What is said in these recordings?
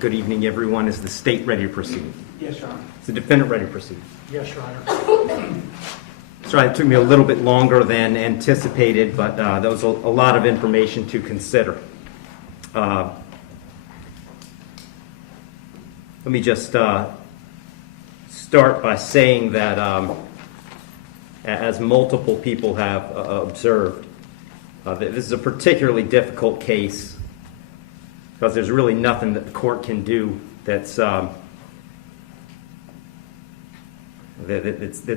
Good evening, everyone. Is the state ready to proceed? Yes, Your Honor. Is the defendant ready to proceed? Yes, Your Honor. Sorry, it took me a little bit longer than anticipated, but there was a lot of information to consider. Let me just start by saying that as multiple people have observed, this is a particularly difficult case because there's really nothing that the court can do that's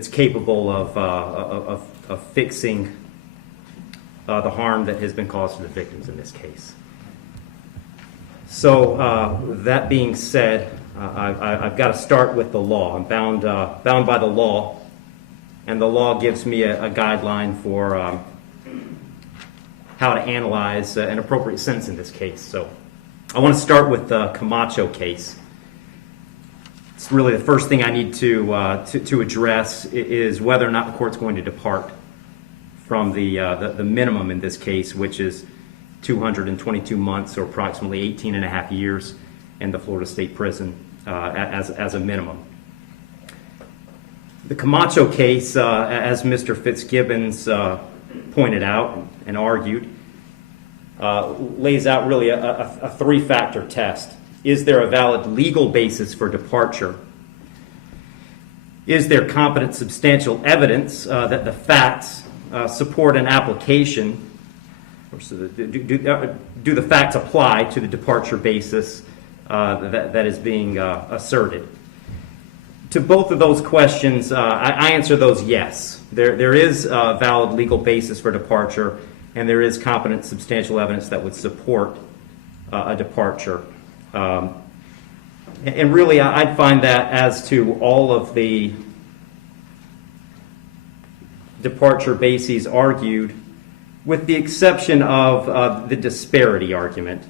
capable of fixing the harm that has been caused to the victims in this case. So that being said, I've got to start with the law. I'm bound by the law, and the law gives me a guideline for how to analyze an appropriate sentence in this case. So I want to start with the Camacho case. It's really the first thing I need to address is whether or not the court's going to depart from the minimum in this case, which is 222 months or approximately 18 and a half years in the Florida State Prison as a minimum. The Camacho case, as Mr. Fitzgibbons pointed out and argued, lays out really a three-factor test. Is there a valid legal basis for departure? Is there competent substantial evidence that the facts support an application? Or do the facts apply to the departure basis that is being asserted? To both of those questions, I answer those yes. There is a valid legal basis for departure, and there is competent substantial evidence that would support a departure. And really, I'd find that as to all of the departure bases argued, with the exception of the disparity argument.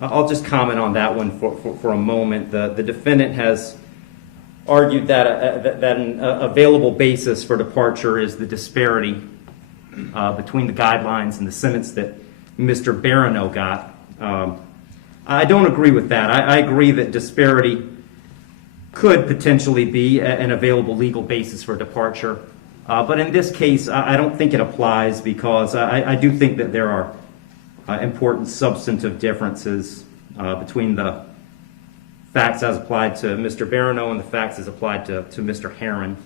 I'll just comment on that one for a moment. The defendant has argued that an available basis for departure is the disparity between the guidelines and the sentence that Mr. Barano got. I don't agree with that. I agree that disparity could potentially be an available legal basis for departure. But in this case, I don't think it applies because I do think that there are important substantive differences between the facts as applied to Mr. Barano and the facts as applied to Mr. Herren.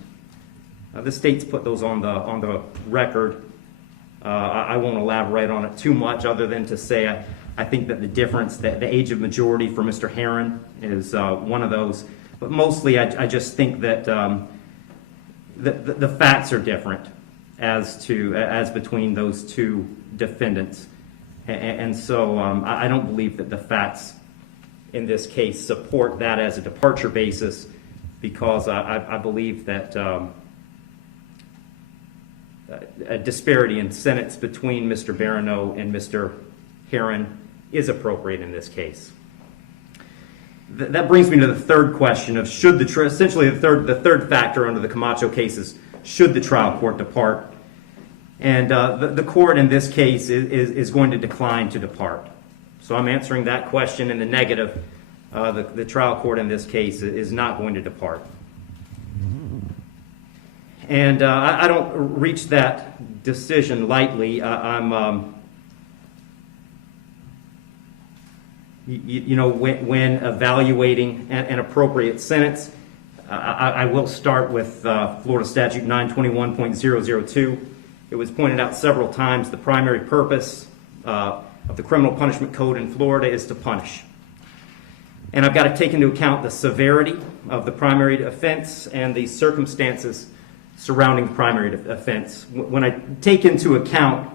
The state's put those on the record. I won't elaborate on it too much other than to say I think that the difference, the age of majority for Mr. Herren is one of those. But mostly I just think that the facts are different as between those two defendants. And so I don't believe that the facts in this case support that as a departure basis because I believe that a disparity in sentence between Mr. Barano and Mr. Herren is appropriate in this case. That brings me to the third question of essentially the third factor under the Camacho cases, should the trial court depart? And the court in this case is going to decline to depart. So I'm answering that question in the negative. The trial court in this case is not going to depart. And I don't reach that decision lightly. When evaluating an appropriate sentence, I will start with Florida Statute 921.002. It was pointed out several times the primary purpose of the Criminal Punishment Code in Florida is to punish. And I've got to take into account the severity of the primary offense and the circumstances surrounding the primary offense. When I take into account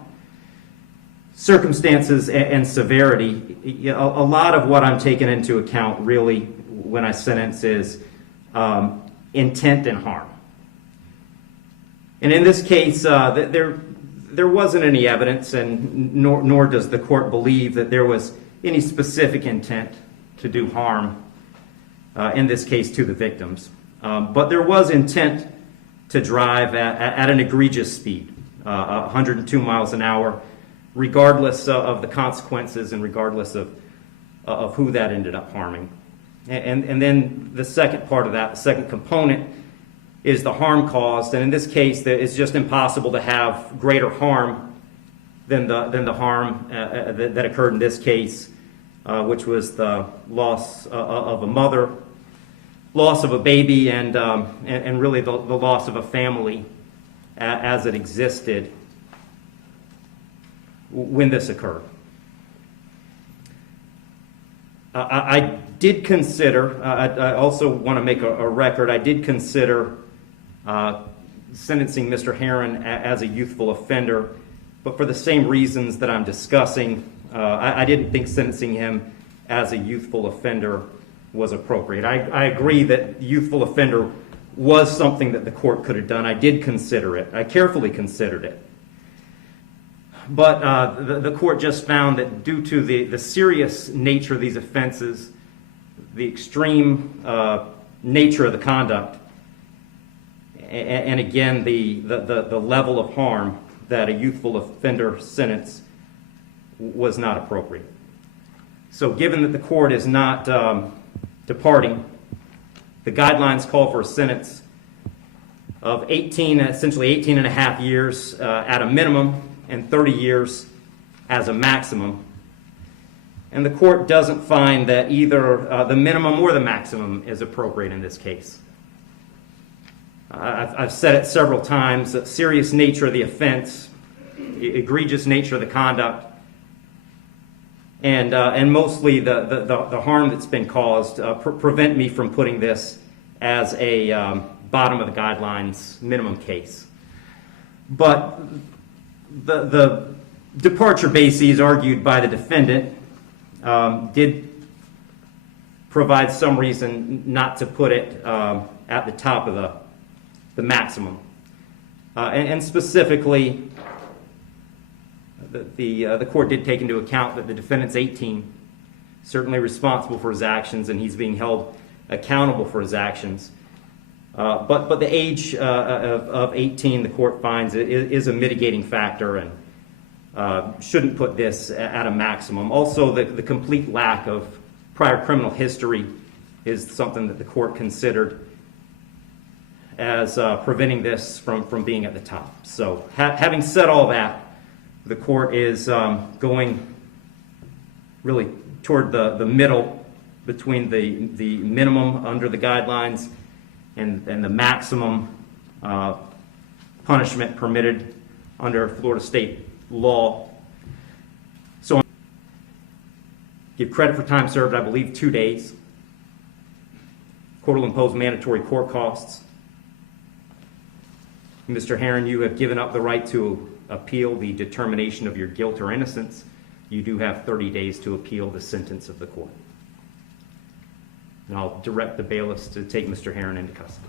circumstances and severity, a lot of what I'm taking into account really when I sentence is intent and harm. And in this case, there wasn't any evidence, and nor does the court believe that there was any specific intent to do harm, in this case to the victims. But there was intent to drive at an egregious speed, 102 miles an hour, regardless of the consequences and regardless of of who that ended up harming. And then the second part of that, the second component, is the harm caused. And in this case, it's just impossible to have greater harm than the harm that occurred in this case, which was the loss of a mother, loss of a baby, and really the loss of a family as it existed when this occurred. I did consider, I also want to make a record, I did consider sentencing Mr. Herren as a youthful offender, but for the same reasons that I'm discussing, I didn't think sentencing him as a youthful offender was appropriate. I agree that youthful offender was something that the court could have done. I did consider it. I carefully considered it. But the court just found that due to the serious nature of these offenses, the extreme nature of the conduct, and again, the level of harm, that a youthful offender sentence was not appropriate. So given that the court is not departing, the guidelines call for a sentence of essentially 18 and a half years at a minimum and 30 years as a maximum. And the court doesn't find that either the minimum or the maximum is appropriate in this case. I've said it several times, the serious nature of the offense, egregious nature of the conduct, and mostly the harm that's been caused prevent me from putting this as a bottom of the guidelines minimum case. But the departure bases argued by the defendant did provide some reason not to put it at the top of the maximum. And specifically, the court did take into account that the defendant's 18, certainly responsible for his actions, and he's being held accountable for his actions. But the age of 18, the court finds, is a mitigating factor and shouldn't put this at a maximum. Also, the complete lack of prior criminal history is something that the court considered as preventing this from being at the top. So having said all that, the court is going really toward the middle between the minimum under the guidelines and the maximum punishment permitted under Florida state law. So give credit for time served, I believe 2 days. Court will impose mandatory court costs. Mr. Herren, you have given up the right to appeal the determination of your guilt or innocence. You do have 30 days to appeal the sentence of the court. And I'll direct the bailiffs to take Mr. Herren into custody.